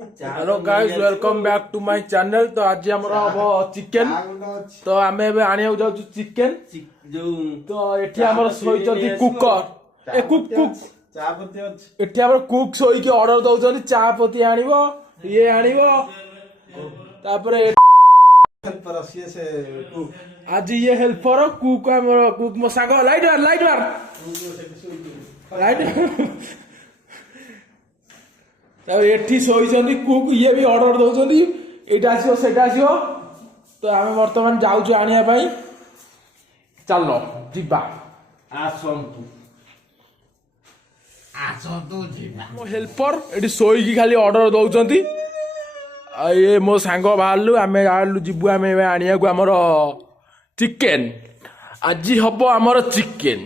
Hello guys welcome back to my channel. तो आज हमर अब चिकन तो आमे एबे आनिया जाउ चिकन जो तो एठी हमर सोई चलती कुकर ए कुक चापती अछि एठी हमर कुक सोई के ऑर्डर दउ चली चापती आनिबो ये आनिबो तापरे पर से कुक आज ये हेल्पर कुक हमर कुक मो सागो लाइट मार एठी सोई कुक ये भी ऑर्डर दौरान एटा आसो सेटा आसो तो आम बर्तमान जाऊँ आने चल जीवा आसंतु आसंतु जीवा मो हेल्पर एठी सोई खाली ऑर्डर दौरान ये मो सांग बाहरलु आमे बाहरलु जीवु आमे आनिया को हमर चिकन आज हम आमर चिकन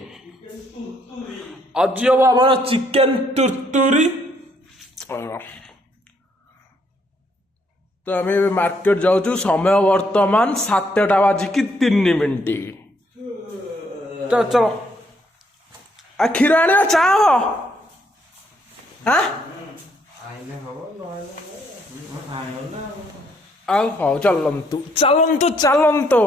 आज हम आमर चिकन तुरतुरी तो आम मार्केट जाऊँ समय वर्तमान 7टा बाजिकी 3 मिनिट चलो चलो आ क्षीर आने चा हाँ हाँ चलतु चलतु चलतु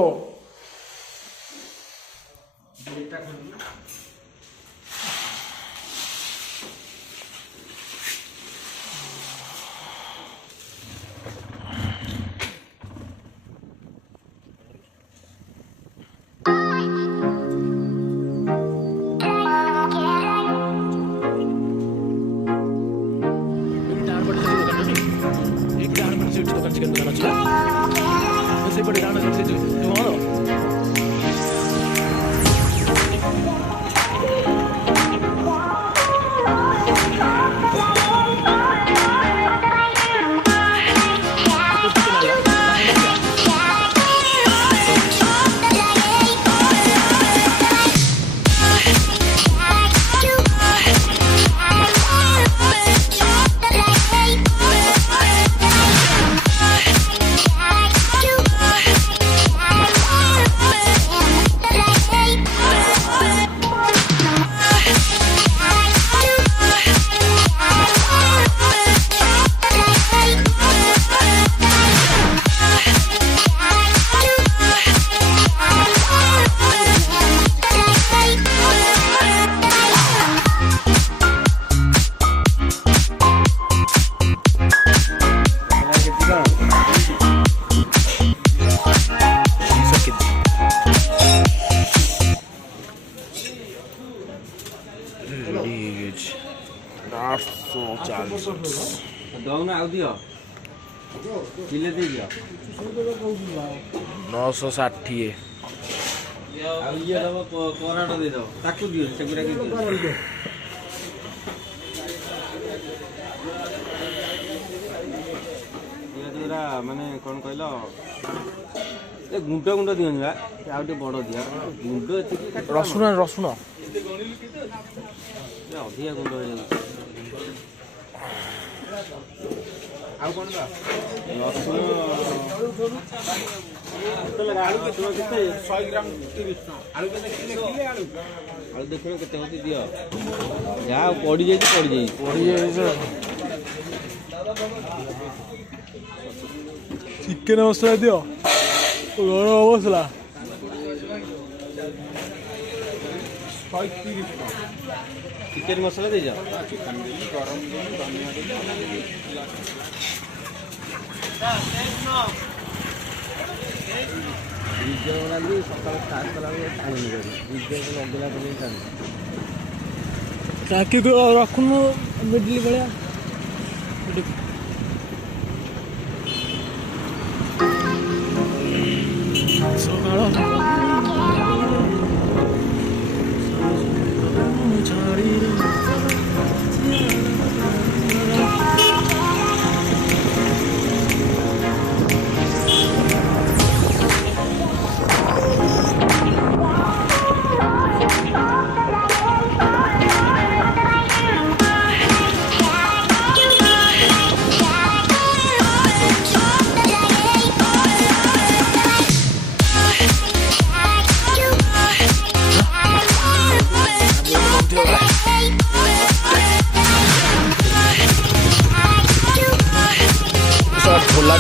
चिकन दुकान से बड़े जाना से दौना आउ दियो किले दे दियो 960 आ ये दबो कोराडो दे दो ताकू दियो सेगुरा के दियो ये तोरा माने कोन कहलो ए गुंडो गुंडो दियो ना आउटे बडो दिया गुंडो एति रसुन रसुन अधिया गुंडो हो जाय आउ कोन बा रसुन आलू केते 100 ग्राम 30 आलू केते किले आलू देखो केते होती दियो जा पड़ी जाई चिकन मसला दियो गरम मसला 130 चिकन मसला दे जा चिकन गरम चाकी को रखुनु मिडली भलिया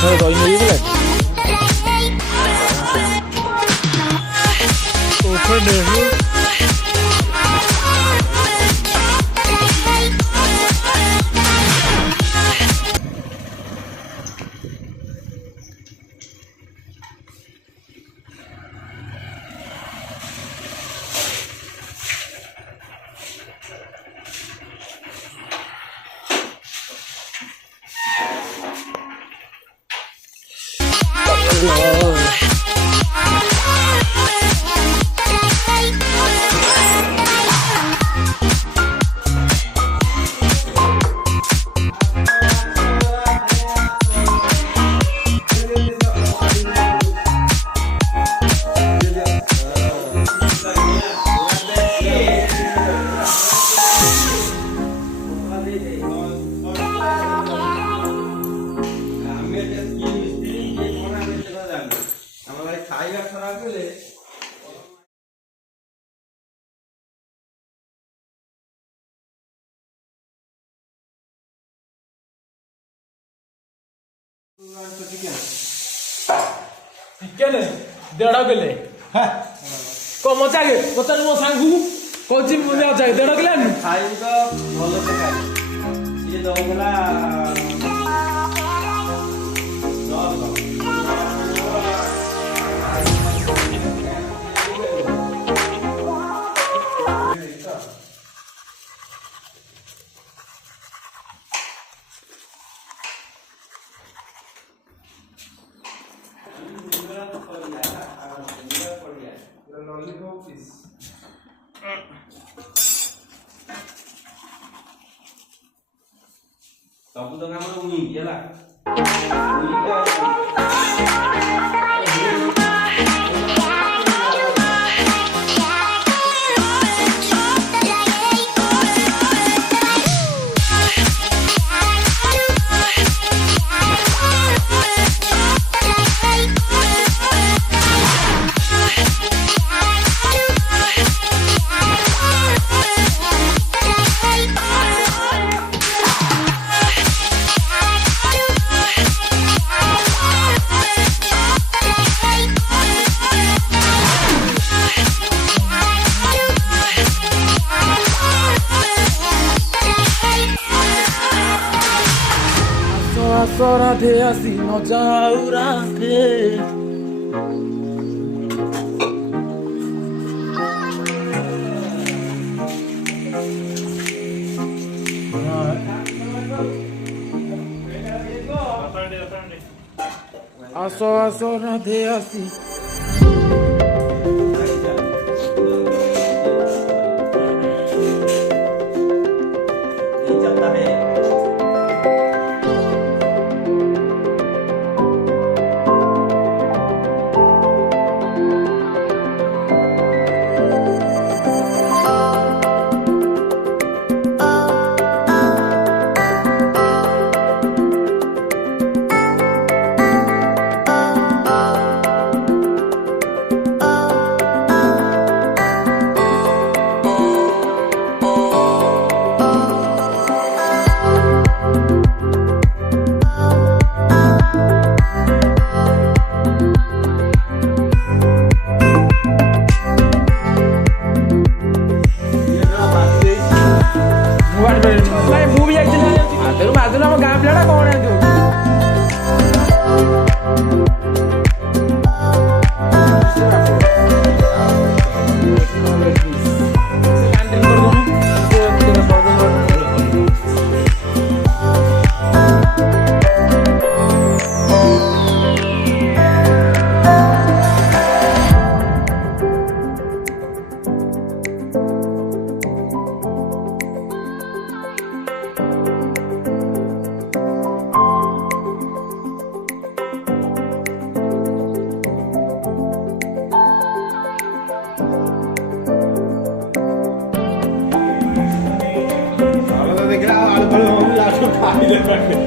ଥରେ ଦହି ନେଇଗଲା ଚିକେନ 1.5 କିଲୋ କଣ ମଜାକେ ପଚାରୁ ମୋ ସାଙ୍ଗକୁ କହୁଛି ମୁଁ ମଜାକେ 1.5 କିଲୋ ଆଣିବୁ ଖାଇବୁ ତ ଭଲ ସେ ଖାଇ ସିଏ ଦଉଥିଲା ସବୁ ତ କାମର ଉଇଁକି ହେଲା ରାଧେ ଆସି ନ ଯାଉ ରାଧେ ଆସ ଆସ ରାଧେ ଆସି ମୁଁ ବି ଯାଇଥିଲି ମାଦୁର ଆମ ଗାଁ ପିଲାଟା କଣ ଆଣିଥିବୁ ଦେଖିଲା ଆଳୁ ଫଳୁ ହଉନି ଲାଷ୍ଟ ଖାଇଦେବେ